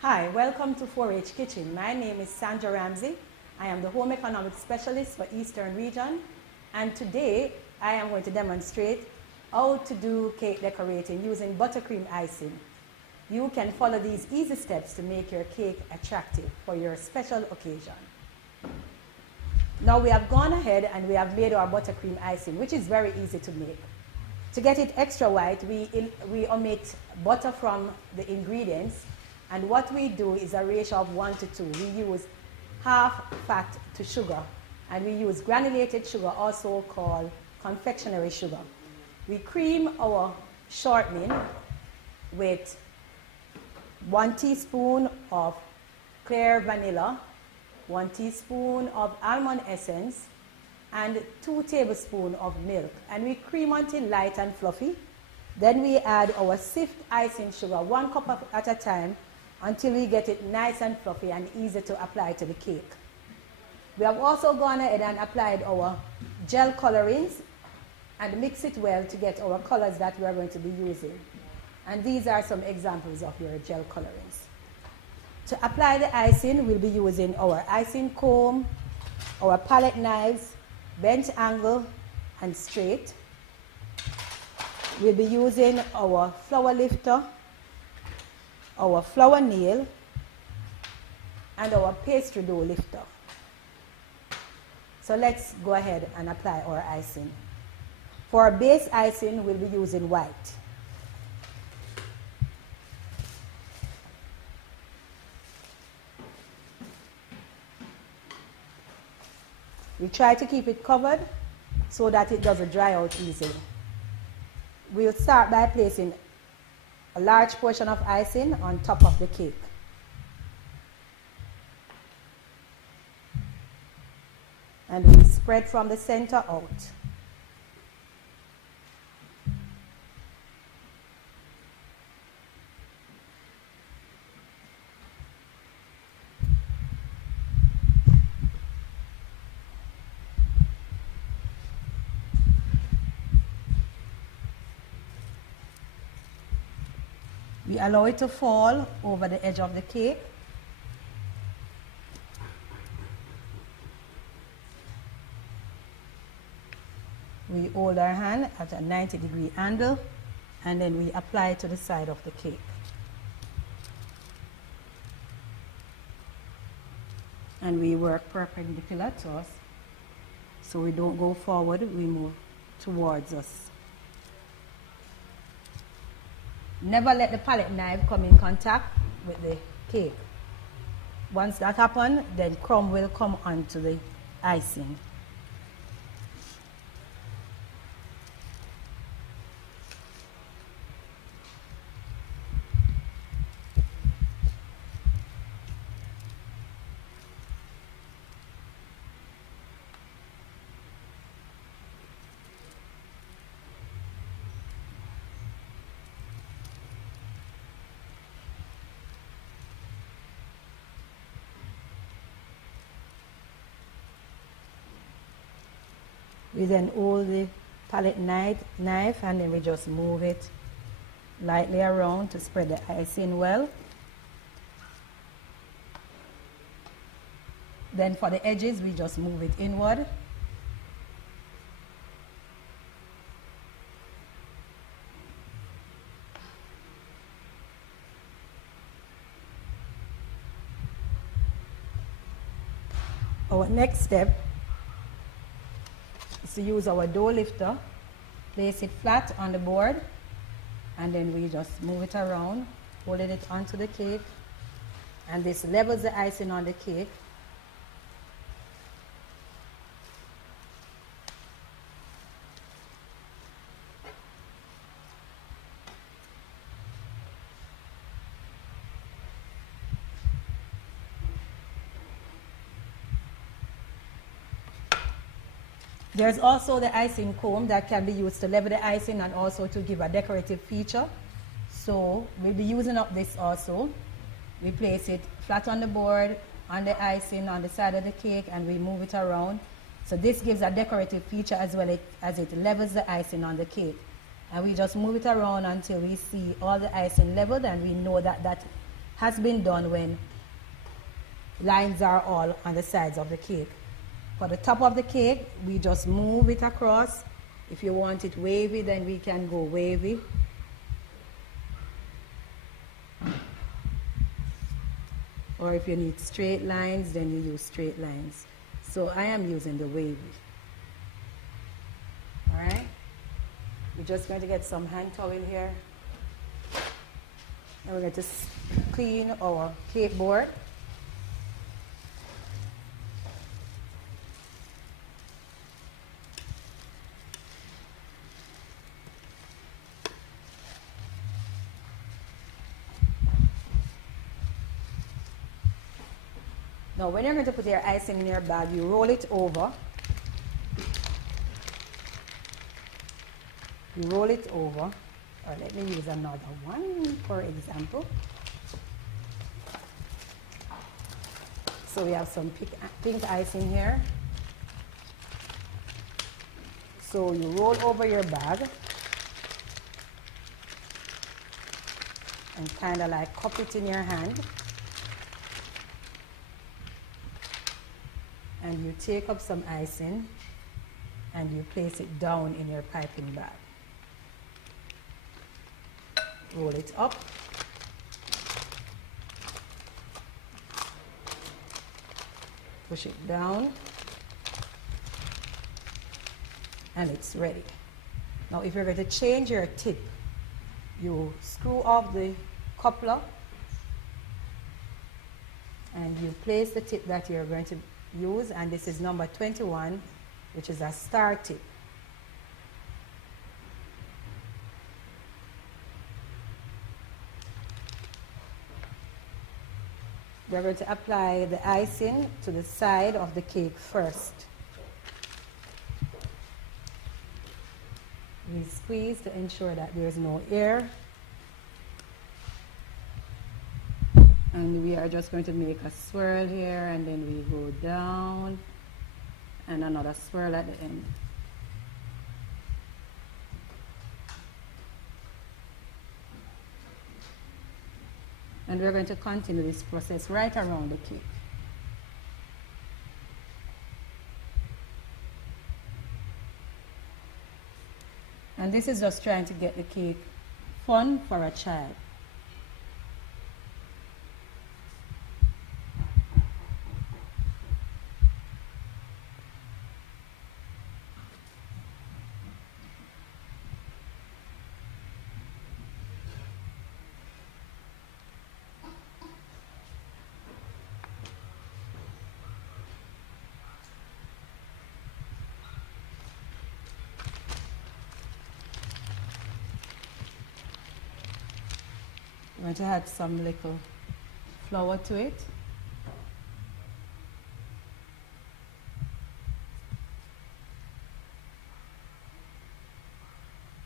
Hi, welcome to 4H Kitchen. My name is Sandra Ramsey. I am the Home Economics Specialist for Eastern Region, and today I am going to demonstrate how to do cake decorating using buttercream icing. You can follow these easy steps to make your cake attractive for your special occasion. Now we have gone ahead and we have made our buttercream icing, which is very easy to make. To get it extra white, we omit butter from the ingredients, and what we do is a ratio of 1 to 2. We use half fat to sugar, and we use granulated sugar, also called confectionery sugar. We cream our shortening with 1 teaspoon of clear vanilla, 1 teaspoon of almond essence, and 2 tablespoons of milk. And we cream until light and fluffy. Then we add our sift icing sugar, 1 cup at a time, until we get it nice and fluffy and easy to apply to the cake. We have also gone ahead and applied our gel colorings and mix it well to get our colors that we are going to be using. And these are some examples of your gel colorings. To apply the icing, we'll be using our icing comb, our palette knives, bent angle and straight. We'll be using our flour lifter, our flour nail, and our pastry dough lifter. So let's go ahead and apply our icing. For our base icing, we'll be using white. We try to keep it covered so that it doesn't dry out easily. We'll start by placing a large portion of icing on top of the cake. And we spread from the center out. We allow it to fall over the edge of the cake. We hold our hand at a 90-degree angle, and then we apply it to the side of the cake. And we work perpendicular to us, so we don't go forward, we move towards us. Never let the palette knife come in contact with the cake. Once that happens, then crumb will come onto the icing. We then hold the palette knife and then we just move it lightly around to spread the icing well. Then for the edges, we just move it inward. Our next step to use our dough lifter, place it flat on the board, and then we just move it around, holding it onto the cake, and this levels the icing on the cake. There's also the icing comb that can be used to level the icing and also to give a decorative feature. So we'll be using up this also. We place it flat on the board, on the icing, on the side of the cake, and we move it around. So this gives a decorative feature as well as it levels the icing on the cake. And we just move it around until we see all the icing leveled, and we know that that has been done when lines are all on the sides of the cake. For the top of the cake, we just move it across. If you want it wavy, then we can go wavy. Or if you need straight lines, then you use straight lines. So I am using the wavy. All right? We're just going to get some hand towel here. And we're going to clean our cake board. Now, when you're going to put your icing in your bag, you roll it over. You roll it over, or let me use another one, for example. So we have some pink icing here. So you roll over your bag and kind of like cup it in your hand. And you take up some icing and you place it down in your piping bag. Roll it up. Push it down. And it's ready. Now if you're going to change your tip, you screw off the coupler and you place the tip that you're going to use, and this is number 21, which is a star tip. We're going to apply the icing to the side of the cake first. We squeeze to ensure that there's no air. And we are just going to make a swirl here, and then we go down, and another swirl at the end. And we're going to continue this process right around the cake. And this is just trying to get the cake fun for a child. I'm going to add some little flour to it.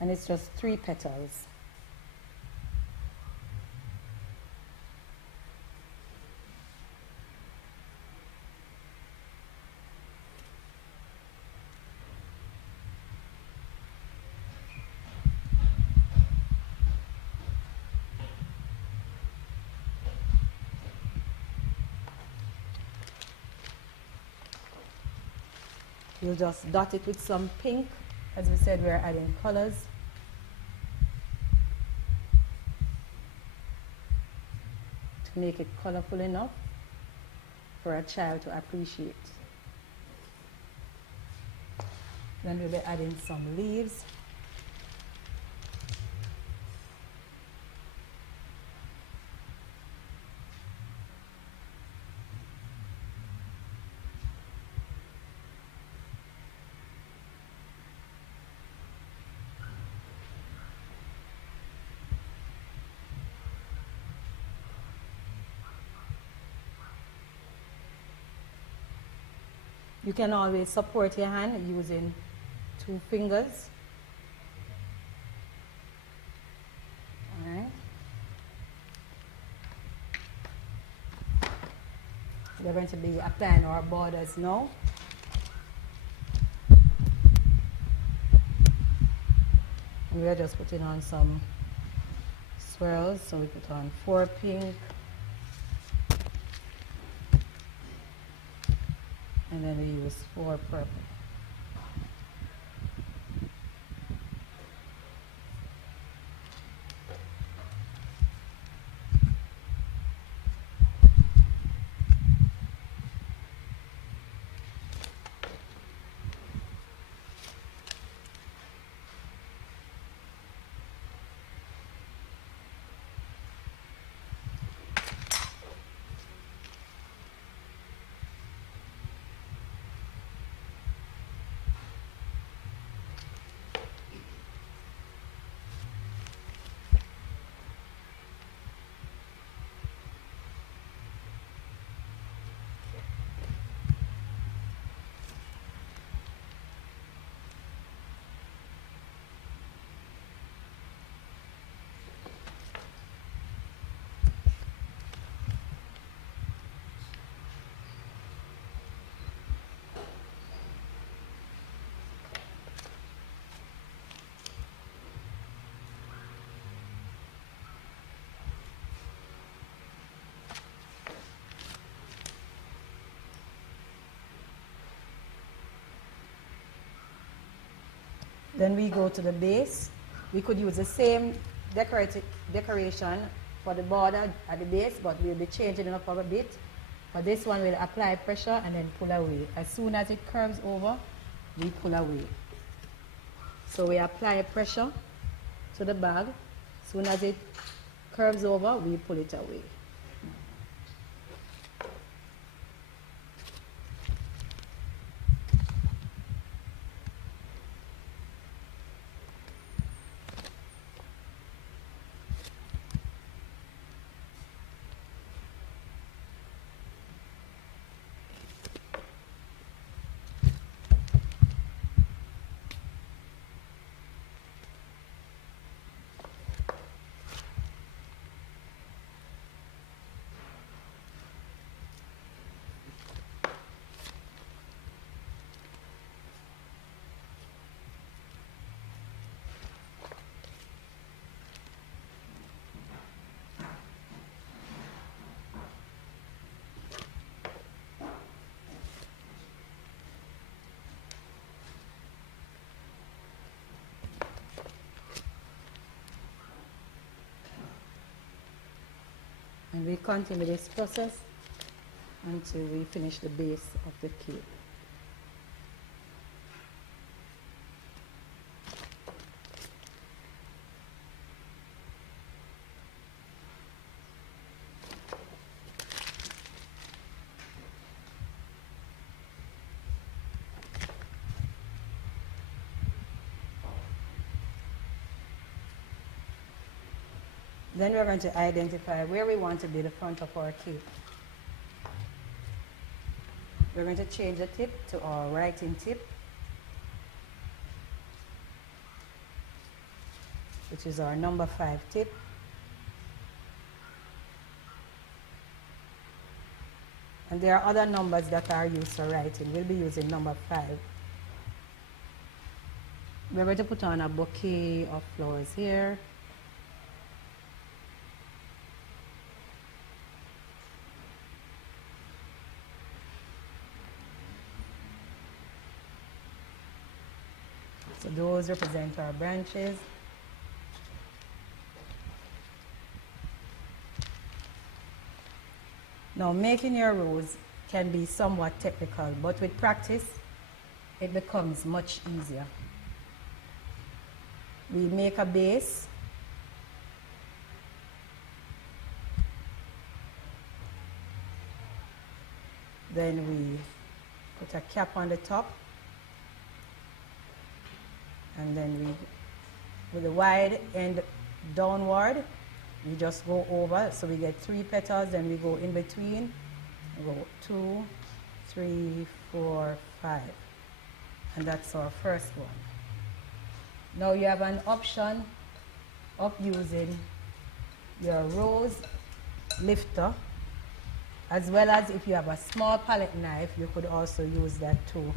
And it's just 3 petals. You'll just dot it with some pink. As we said, we're adding colors. To make it colorful enough for a child to appreciate. Then we'll be adding some leaves. You can always support your hand using 2 fingers. All right. We're going to be applying our borders now. And we're just putting on some swirls. So we put on 4 pink, And then we use 4 purple. Then we go to the base. We could use the same decoration for the border at the base, but we'll be changing it up a bit. For this one, we'll apply pressure and then pull away. As soon as it curves over, we pull away. So we apply pressure to the bag. As soon as it curves over, we pull it away. And we continue this process until we finish the base of the cake. Then we're going to identify where we want to be the front of our cake. We're going to change the tip to our writing tip, which is our number 5 tip. And there are other numbers that are used for writing. We'll be using number 5. We're going to put on a bouquet of flowers here. So those represent our branches. Now, making your rose can be somewhat technical, but with practice, it becomes much easier. We make a base. Then we put a cap on the top. And then we, with the wide end downward, we just go over. So we get 3 petals, then we go in between. We go 2, 3, 4, 5. And that's our first one. Now you have an option of using your rose lifter, as well as if you have a small palette knife, you could also use that too.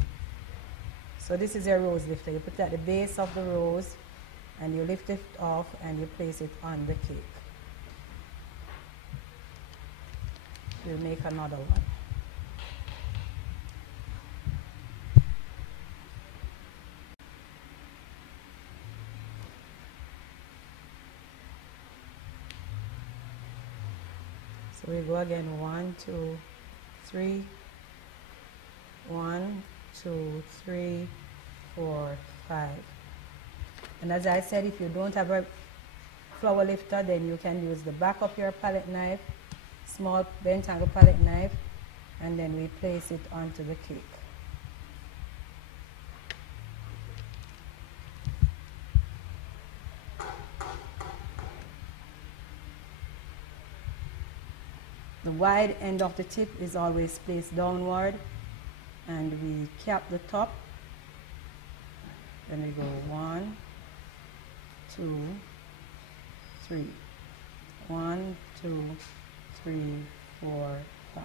So this is your rose lifter. You put it at the base of the rose and you lift it off and you place it on the cake. We'll make another one. So we go again, 1, 2, 3, 1, 2, 3, 4, 5. And as I said, if you don't have a flower lifter, then you can use the back of your palette knife, small bent angle palette knife, and then we place it onto the cake. The wide end of the tip is always placed downward, and we cap the top. Then we go 1, 2, 3. 1, 2, 3, 4, 5.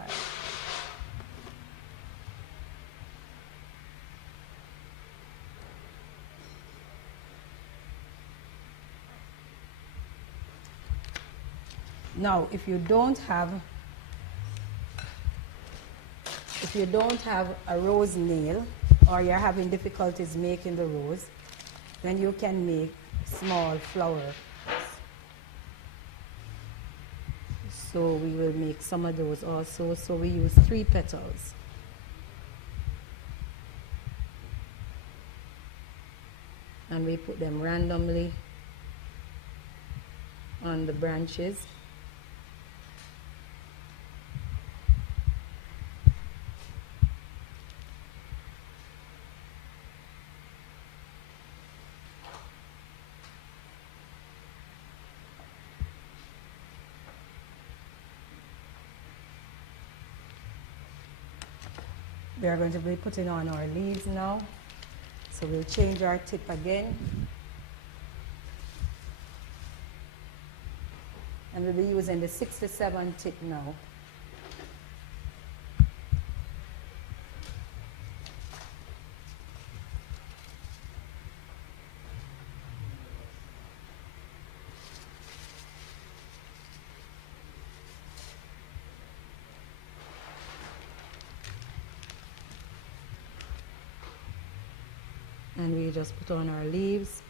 Now, if you don't have a rose nail, or you're having difficulties making the rose, then you can make small flowers. So we will make some of those also. So we use 3 petals. And we put them randomly on the branches. We are going to be putting on our leaves now. So we'll change our tip again. And we'll be using the 67 tip now. And we just put on our leaves.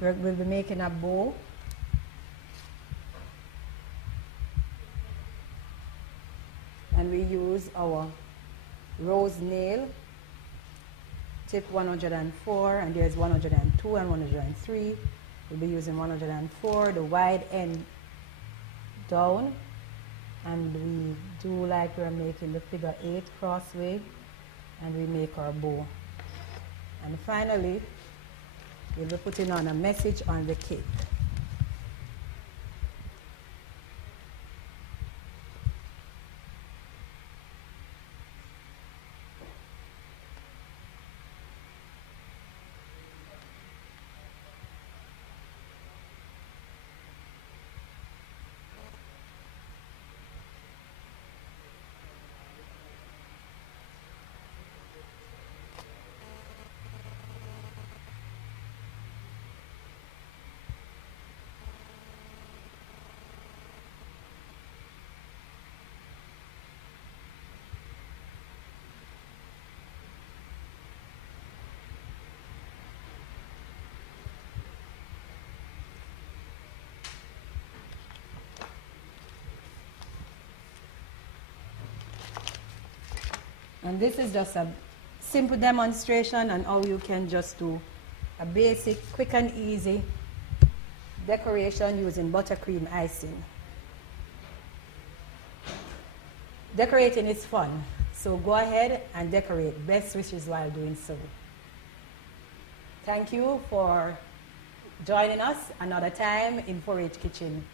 We'll be making a bow. And we use our rose nail, tip 104, and there's 102 and 103. We'll be using 104, the wide end down, and we do like we're making the figure 8 crossway, and we make our bow. And finally, we'll be putting on a message on the cake. And this is just a simple demonstration on how you can just do a basic, quick and easy decoration using buttercream icing. Decorating is fun, so go ahead and decorate. Best wishes while doing so. Thank you for joining us another time in 4-H Kitchen.